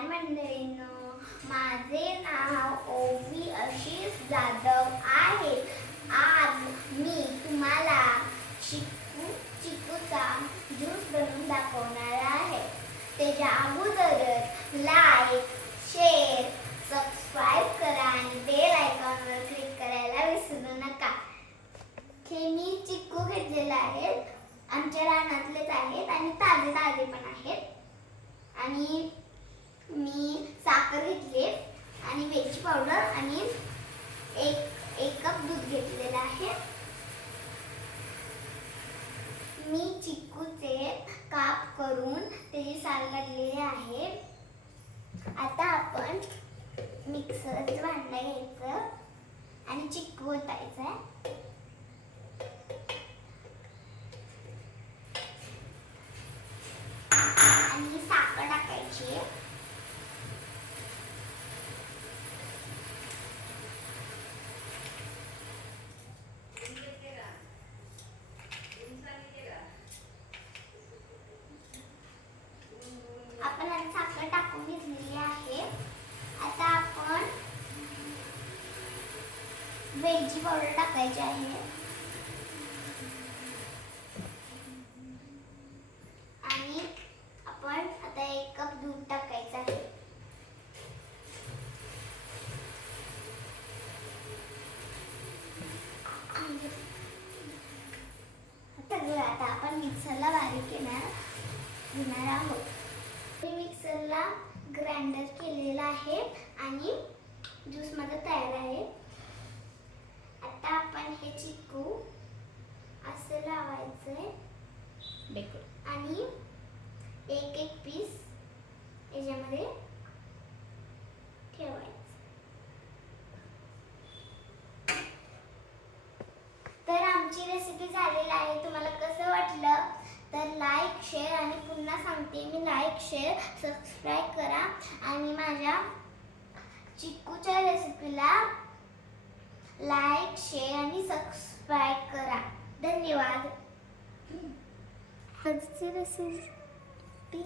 नमस्कार मंडळींनो, माझे नाव ओवी आशिष जाधव आहे. आज मी तुम्हाला चिकूचा ज्यूस बनवून दाखवणार आहे. त्याच्या अगोदरच लाईक, शेअर, सबस्क्राईब करा आणि बेल आयकॉनवर क्लिक करायला विसरू नका. हे मी चिकू घेतलेले आहेत, आमच्या रानातलेच आहेत आणि ताजे ताजे पण आहेत. आणि मी साखर घेतली आणि वेलची पावडर आणि एक कप दूध घेतलेलं आहे. मी चिकूचे काप करून त्याची साल काढलेली आहे. आता आपण मिक्सरचं भांडं घ्यायचं आणि चिकू ओतायचं आणि साखर टाकायची. आपण आता साखर टाकून घेतलेली आहे. आता आपण वेलची पावडर टाकायची आहे आणि आपण आता 1 कप दूध टाकायचं आहे. आता आपण मिक्सरला बारीक घेणार आहोत. मी मिक्सरला ग्राइंडर केलेला आहे आणि ज्यूस माझा तयार आहे. आता आपण हे चिकू असं लावायचंय आणि एक पीस याच्यामध्ये ठेवायचं. तर आमची रेसिपी झालेली आहे. तुम्हाला कसं वाटलं तर लाईक, शेअर आणि पुन्हा सांगते मी, लाईक, शेअर, सबस्क्राईब करा आणि माझ्या चिकूच्या रेसिपीला लाईक, शेअर आणि सबस्क्राईब करा. धन्यवाद. आजची रेसिपी